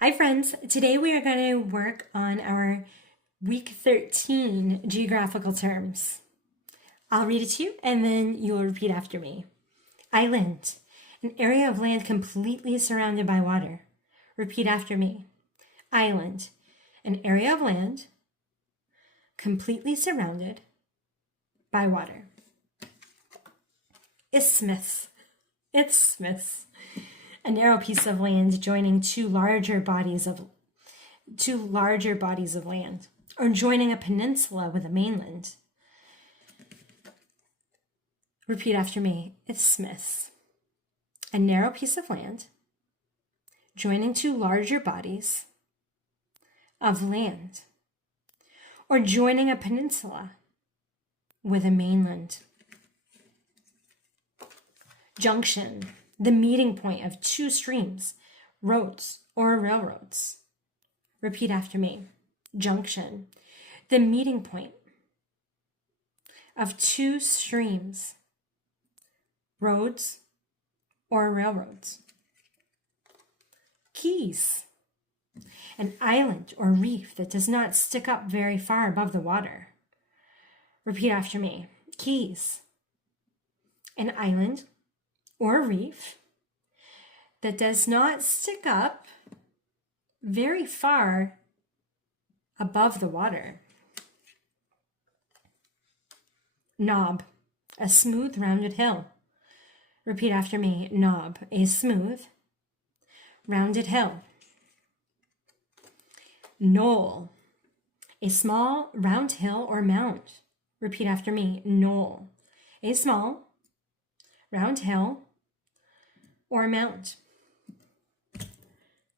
Hi friends, today we are going to work on our week 13 geographical terms. I'll read it to you and then you'll repeat after me. Island, an area of land completely surrounded by water. Repeat after me. Island, an area of land completely surrounded by water. Isthmus, a narrow piece of land joining two larger bodies of land, or joining a peninsula with a mainland. Repeat after me. Isthmus, a narrow piece of land joining two larger bodies of land, or joining a peninsula with a mainland. Junction, the meeting point of two streams, roads, or railroads. Repeat after me. Junction, the meeting point of two streams, roads, or railroads. Keys, an island or reef that does not stick up very far above the water. Repeat after me. Keys, an island or reef that does not stick up very far above the water. Knob, a smooth rounded hill. Repeat after me. Knob, a smooth rounded hill. Knoll, a small round hill or mound. Repeat after me. Knoll, a small round hill or mount.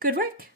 Good work.